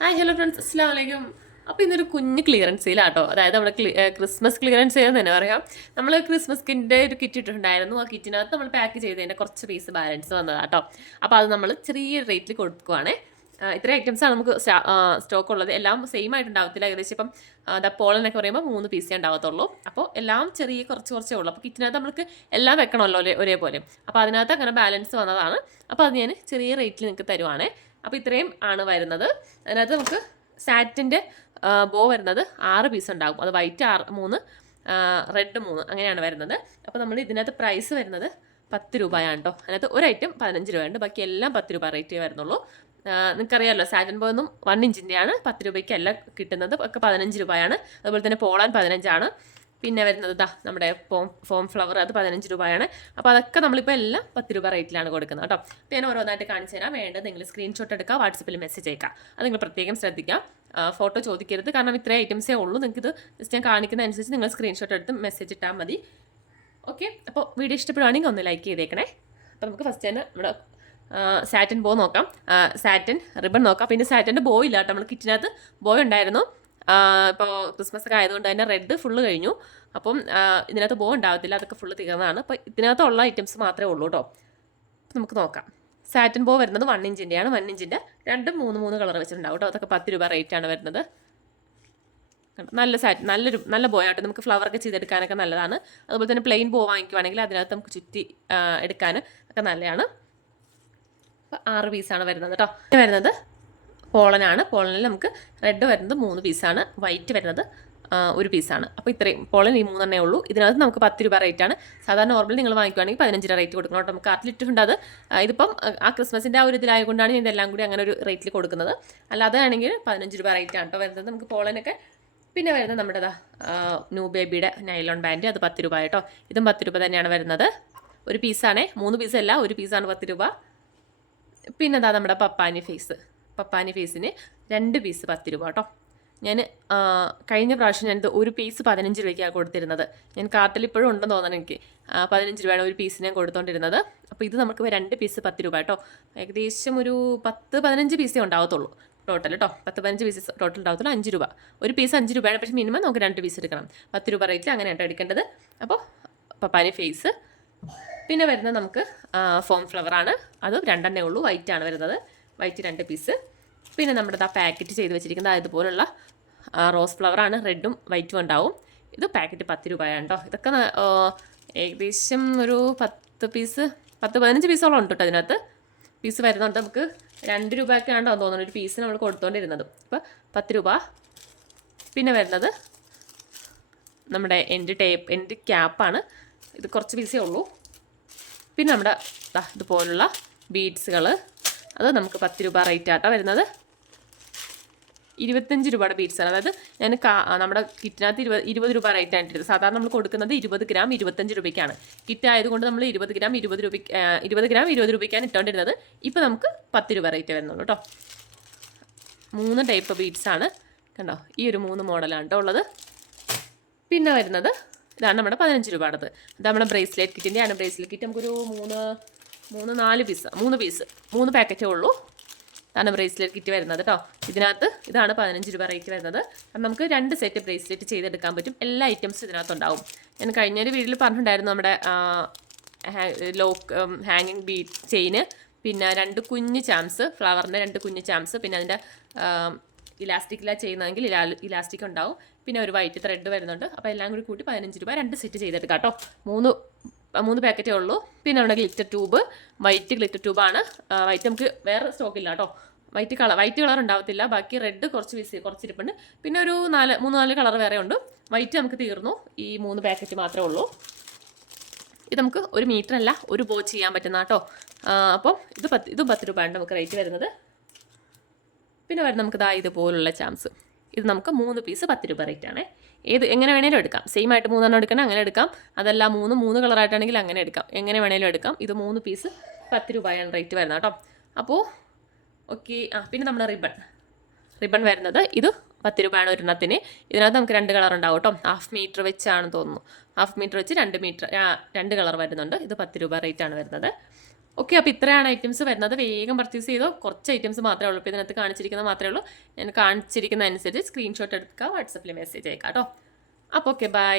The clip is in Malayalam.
ഹായ് ഹലോ ഫ്രണ്ട്സ്, അസ്സാം വലൈക്കും. അപ്പോൾ ഇന്നൊരു കുഞ്ഞ് ക്ലിയറൻസ് സെയിലാട്ടോ. അതായത് നമ്മുടെ ക്രിസ്മസ് ക്ലിയറൻസ് സെയിൽ തന്നെ പറയാം. നമ്മൾ ക്രിസ്മസിൻ്റെ ഒരു കിറ്റ് ഇട്ടിട്ടുണ്ടായിരുന്നു. ആ കിറ്റിനകത്ത് നമ്മൾ പാക്ക് ചെയ്തതിൻ്റെ കുറച്ച് പീസ് ബാലൻസ് വന്നതാട്ടോ. അപ്പോൾ അത് നമ്മൾ ചെറിയ റേറ്റിൽ കൊടുക്കുവാണേ. ഇത്രയും ഐറ്റംസാണ് നമുക്ക് സ്റ്റോക്ക് ഉള്ളത്. എല്ലാം സെയിം ആയിട്ടുണ്ടാവത്തില്ല. ഏകദേശം ഇപ്പം പോളനൊക്കെ പറയുമ്പോൾ 3 പീസേ ഉണ്ടാവത്തുള്ളൂ. അപ്പോൾ എല്ലാം ചെറിയ കുറച്ചേ ഉള്ളൂ. അപ്പോൾ കിറ്റിനകത്ത് നമുക്ക് എല്ലാം വെക്കണമല്ലോ ഒരേപോലെ. അപ്പോൾ അതിനകത്ത് അങ്ങനെ ബാലൻസ് വന്നതാണ്. അപ്പോൾ അത് ഞാൻ ചെറിയ റേറ്റിൽ നിങ്ങൾക്ക് തരുവാണേ. അപ്പോൾ ഇത്രയും ആണ് വരുന്നത്. അതിനകത്ത് നമുക്ക് സാറ്റിൻ്റെ ബോ വരുന്നത് 6 പീസ് ഉണ്ടാകും. അത് വൈറ്റ് 3, റെഡ് 3 അങ്ങനെയാണ് വരുന്നത്. അപ്പോൾ നമ്മൾ ഇതിനകത്ത് പ്രൈസ് വരുന്നത് 10 രൂപയാണ് കേട്ടോ. അതിനകത്ത് ഒരു ഐറ്റം 15 രൂപയുണ്ട്, ബാക്കി എല്ലാം 10 രൂപ റേറ്റേ വരുന്നുള്ളൂ. നിങ്ങൾക്കറിയാമല്ലോ, സാറ്റൻ ബോ ഒന്നും 1 ഇഞ്ചിൻ്റെയാണ്, 10 രൂപയ്ക്കല്ല കിട്ടുന്നത്. ഒക്കെ 15 രൂപയാണ്. അതുപോലെ തന്നെ പോളാൻ 15 ആണ്. പിന്നെ വരുന്നത് നമ്മുടെ ഫോം ഫ്ലവർ, അത് 15 രൂപയാണ്. അപ്പോൾ അതൊക്കെ നമ്മളിപ്പോൾ എല്ലാം 10 രൂപ റേറ്റിലാണ് കൊടുക്കുന്നത് കേട്ടോ. അപ്പോൾ ഞാൻ ഓരോന്നായിട്ട് കാണിച്ചു തരാം. വേണ്ടത് നിങ്ങൾ സ്ക്രീൻഷോട്ട് എടുക്കുക, വാട്സപ്പിൽ മെസ്സേജ് അയക്കുക. അത് നിങ്ങൾ പ്രത്യേകം ശ്രദ്ധിക്കാം. ഫോട്ടോ ചോദിക്കരുത്, കാരണം ഇത്രയും ഐറ്റംസേ ഉള്ളൂ. നിങ്ങൾക്കിത് ജസ്റ്റ് ഞാൻ കാണിക്കുന്ന അനുസരിച്ച് നിങ്ങൾ സ്ക്രീൻഷോട്ട് എടുത്ത് മെസ്സേജ് ഇട്ടാൽ മതി. ഓക്കെ, അപ്പോൾ വീഡിയോ ഇഷ്ടപ്പെടുവാണെങ്കിൽ ഒന്ന് ലൈക്ക് ചെയ്തേക്കണേ. അപ്പോൾ നമുക്ക് ഫസ്റ്റ് തന്നെ നമ്മുടെ സാറ്റിൻ ബോ നോക്കാം. സാറ്റിൻ റിബൺ നോക്കാം. പിന്നെ സാറ്റിൻ്റെ ബോ ഇല്ല കേട്ടോ. നമ്മൾ കിറ്റിനകത്ത് ബോ ഉണ്ടായിരുന്നു. ഇപ്പോൾ ക്രിസ്മസ് ഒക്കെ ആയതുകൊണ്ട് തന്നെ റെഡ് ഫുള്ള് കഴിഞ്ഞു. അപ്പം ഇതിനകത്ത് ബോ ഉണ്ടാകത്തില്ല, അതൊക്കെ ഫുള്ള് തീർന്നതാണ്. അപ്പോൾ ഇതിനകത്തുള്ള ഐറ്റംസ് മാത്രമേ ഉള്ളൂ കേട്ടോ. നമുക്ക് നോക്കാം. സാറ്റിൻ ബോ വരുന്നത് 1 ഇഞ്ചിൻ്റെയാണ്. 1 ഇഞ്ചിൻ്റെ 2, 3 കളർ വെച്ചിട്ടുണ്ടാവും കേട്ടോ. അതൊക്കെ 10 രൂപ റേറ്റാണ് വരുന്നത്. നല്ല സാറ്റ്, നല്ല ബോ ആയിട്ട് നമുക്ക് ഫ്ലവറൊക്കെ ചെയ്തെടുക്കാനൊക്കെ നല്ലതാണ്. അതുപോലെ തന്നെ പ്ലെയിൻ ബോ വാങ്ങിക്കുവാണെങ്കിൽ അതിനകത്ത് നമുക്ക് ചുറ്റി എടുക്കാൻ ഒക്കെ നല്ലതാണ്. അപ്പോൾ 6 പീസാണ് വരുന്നത് കേട്ടോ. വരുന്നത് പോളനാണ്. പോളനിൽ നമുക്ക് റെഡ് വരുന്നത് 3 പീസാണ്, വൈറ്റ് വരുന്നത് 1 പീസാണ്. അപ്പോൾ ഇത്രയും പോളൻ ഈ 3 ഉള്ളൂ. ഇതിനകത്ത് നമുക്ക് 10 രൂപ റേറ്റാണ്. സാധാരണ നോർമൽ നിങ്ങൾ വാങ്ങിക്കുവാണെങ്കിൽ 15 രൂപ റേറ്റ് കൊടുക്കണം കേട്ടോ. നമുക്ക് കാർട്ടിലിട്ടിട്ടുണ്ട്. അത് ഇതിപ്പം ആ ക്രിസ്മസിൻ്റെ ആ ഒരു ഇതിലായതുകൊണ്ടാണ് ഞാൻ ഇതെല്ലാം കൂടി അങ്ങനെ ഒരു റേറ്റിൽ കൊടുക്കുന്നത്. അല്ലാതെ ആണെങ്കിൽ 15 രൂപ റേറ്റാണ് കേട്ടോ വരുന്നത് നമുക്ക് പോളനൊക്കെ. പിന്നെ വരുന്നത് നമ്മുടെ ന്യൂ ബേബിയുടെ നൈലോൺ ബാൻഡ്, അത് 10 രൂപ കേട്ടോ. ഇതും 10 രൂപ തന്നെയാണ് വരുന്നത്. 1 പീസാണേ, 3 പീസല്ല, 1 പീസാണ് 10 രൂപ. പിന്നെ നമ്മുടെ പപ്പാനി ഫേസിന് 2 പീസ് 10 രൂപ കേട്ടോ. ഞാൻ കഴിഞ്ഞ പ്രാവശ്യം ഞാൻ 1 പീസ് 15 രൂപയ്ക്കാണ് കൊടുത്തിരുന്നത്. ഞാൻ കാർട്ടിൽ ഇപ്പോഴും ഉണ്ടെന്ന് തോന്നണം എനിക്ക്. 15 രൂപയാണ് 1 പീസിന് ഞാൻ കൊടുത്തോണ്ടിരുന്നത്. അപ്പോൾ ഇത് നമുക്ക് 2 പീസ് 10 രൂപ കേട്ടോ. ഏകദേശം ഒരു 10-15 പീസേ ഉണ്ടാവത്തുള്ളൂ ടോട്ടൽ കേട്ടോ. 10-15 പീസ് ടോട്ടൽ ഉണ്ടാവത്തുള്ളൂ. 5 രൂപ 1 പീസ് 5 രൂപയാണ്. പക്ഷേ മിനിമം നമുക്ക് 2 പീസ് എടുക്കണം. 10 രൂപ റേറ്റ് അങ്ങനെ കേട്ടോ എടുക്കേണ്ടത്. അപ്പോൾ പപ്പാനി ഫേസ്. പിന്നെ വരുന്നത് നമുക്ക് ഫോം ഫ്ലവറാണ്. അത് 2 ഉള്ളൂ. വൈറ്റ് ആണ് വരുന്നത്. White 2 piece. പിന്നെ നമ്മുടെ പാക്കറ്റ് ചെയ്ത് വെച്ചിരിക്കുന്നത് ഇതുപോലുള്ള റോസ് ഫ്ലവറാണ്. റെഡും വൈറ്റും ഉണ്ടാവും. ഇത് പാക്കറ്റ് 10 രൂപയാണ് കേട്ടോ. ഇതൊക്കെ ഏകദേശം ഒരു 10-15 പീസോളം ഉണ്ട് കേട്ടോ. അതിനകത്ത് പീസ് വരുന്നുണ്ട്. നമുക്ക് 2 രൂപയൊക്കെ ആണോ തോന്നുന്നു ഒരു പീസ് നമ്മൾ കൊടുത്തോണ്ടിരുന്നത്. ഇപ്പോൾ 10 രൂപ. പിന്നെ വരുന്നത് നമ്മുടെ എൻഡ് ക്യാപ്പാണ്. ഇത് കുറച്ച് പീസേ ഉള്ളൂ. പിന്നെ നമ്മുടെ ഇതുപോലുള്ള ബീഡ്സുകൾ, അത് നമുക്ക് 10 രൂപ റേറ്റ് ആട്ടോ വരുന്നത്. 25 രൂപയുടെ ബീഡ്സാണ്. അതായത് ഞാൻ നമ്മുടെ കിറ്റിനകത്ത് 20 രൂപ റേറ്റ് ആയിട്ടിരുന്നത്. സാധാരണ നമ്മൾ കൊടുക്കുന്നത് 20 ഗ്രാം 25 രൂപയ്ക്കാണ്. കിറ്റ് ആയതുകൊണ്ട് നമ്മൾ 20 ഗ്രാം 20 രൂപയ്ക്കാണ് ഇട്ടുകൊണ്ടിരുന്നത്. ഇപ്പോൾ നമുക്ക് 10 രൂപ റേറ്റ് വരുന്നുള്ളൂ കേട്ടോ. 3 ടൈപ്പ് ബീഡ്സാണ് കണ്ടോ. ഈ ഒരു 3 മോഡലാണ് കേട്ടോ ഉള്ളത്. പിന്നെ വരുന്നത് ഇതാണ് നമ്മുടെ 15 രൂപയുടേത്. ഇത് നമ്മുടെ ബ്രേസ്ലെറ്റ് കിറ്റിൻ്റെയാണ്. ബ്രേസ്ലെറ്റ് കിറ്റ് നമുക്കൊരു 3 പീസ് 3 പാക്കറ്റേ ഉള്ളൂ. ഇതാണ് ബ്രേസ്ലെറ്റ് കിറ്റ് വരുന്നത് കേട്ടോ. ഇതാണ് 15 രൂപ റേറ്റ് വരുന്നത്. അപ്പം നമുക്ക് 2 സെറ്റ് ബ്രേസ്ലെറ്റ് ചെയ്തെടുക്കാൻ പറ്റും. എല്ലാ ഐറ്റംസും ഇതിനകത്തുണ്ടാവും. ഞാൻ കഴിഞ്ഞൊരു വീഡിയോയിൽ പറഞ്ഞിട്ടുണ്ടായിരുന്നു നമ്മുടെ ഹാങ്ങിങ് ബീഡ് ചെയിന്, പിന്നെ 2 കുഞ്ഞ് ചാംസ്, ഫ്ലവറിൻ്റെ 2 കുഞ്ഞ് ചാംസ്, പിന്നെ അതിൻ്റെ ഇലാസ്റ്റിക്കിലാണ് ചെയ്യുന്നതെങ്കിൽ ഇലാസ്റ്റിക് ഉണ്ടാവും. പിന്നെ ഒരു വൈറ്റ് ത്രെഡ് വരുന്നുണ്ട്. അപ്പോൾ എല്ലാം കൂടി കൂട്ടി 15 രൂപ 2 സെറ്റ് ചെയ്തെടുക്കാം കേട്ടോ. 3 പാക്കറ്റേ ഉള്ളൂ. പിന്നെ നമ്മുടെ ഗ്ലിറ്റർ ട്യൂബ്, വൈറ്റ് ഗ്ലിറ്റർ ട്യൂബാണ്. വൈറ്റ് നമുക്ക് വേറെ സ്റ്റോക്കില്ല കേട്ടോ. വൈറ്റ് കളർ ഉണ്ടാവത്തില്ല. ബാക്കി റെഡ് കുറച്ചിരിപ്പുണ്ട്. പിന്നെ ഒരു 3-4 കളർ വേറെ ഉണ്ട്. വൈറ്റ് നമുക്ക് തീർന്നു. ഈ 3 പാക്കറ്റ് മാത്രമേ ഉള്ളൂ. ഇത് നമുക്ക് 1 മീറ്ററല്ല, 1 ബോ ചെയ്യാൻ പറ്റുന്ന കേട്ടോ. അപ്പോൾ ഇതും 10 രൂപയാണ് നമുക്ക് റേറ്റ് വരുന്നത്. പിന്നെ വരുന്നത് നമുക്ക് ഇതുപോലുള്ള ചാംസ്. ഇത് നമുക്ക് 3 പീസ് 10 രൂപ റേറ്റാണ്. എങ്ങനെ വേണേലും എടുക്കാം. സെയിം ആയിട്ട് 3 എടുക്കണം, അങ്ങനെ എടുക്കാം. അതല്ല 3 കളറായിട്ടാണെങ്കിൽ അങ്ങനെ എടുക്കാം. എങ്ങനെ വേണേലും എടുക്കാം. ഇത് 3 പീസ് 10 രൂപയാണ് റേറ്റ് വരുന്നത് കേട്ടോ. അപ്പോൾ ഓക്കെ. പിന്നെ നമ്മുടെ റിബൺ വരുന്നത് ഇത് 10 രൂപയാണ് ഒരെണ്ണത്തിന്. ഇതിനകത്ത് നമുക്ക് 2 കളർ ഉണ്ടാവും കേട്ടോ. 1/2 മീറ്റർ വെച്ചാണ് തോന്നുന്നു. 1/2 മീറ്റർ വെച്ച് 2 കളർ വരുന്നുണ്ട്. ഇത് 10 രൂപ റേറ്റാണ് വരുന്നത്. ഓക്കെ, അപ്പോൾ ഇത്രയാണ് ഐറ്റംസ് വരുന്നത്. വേഗം പർച്ചേസ് ചെയ്തോ. കുറച്ച് ഐറ്റംസ് മാത്രമേ ഉള്ളൂ. ഇപ്പോൾ ഇതിനകത്ത് കാണിച്ചിരിക്കുന്നത് മാത്രമേ ഉള്ളൂ. ഞാൻ കാണിച്ചിരിക്കുന്ന അനുസരിച്ച് സ്ക്രീൻഷോട്ട് എടുക്കുക, വാട്സപ്പിൽ മെസ്സേജ് അയക്കാം കേട്ടോ. അപ്പോൾ ഓക്കെ, ബൈ.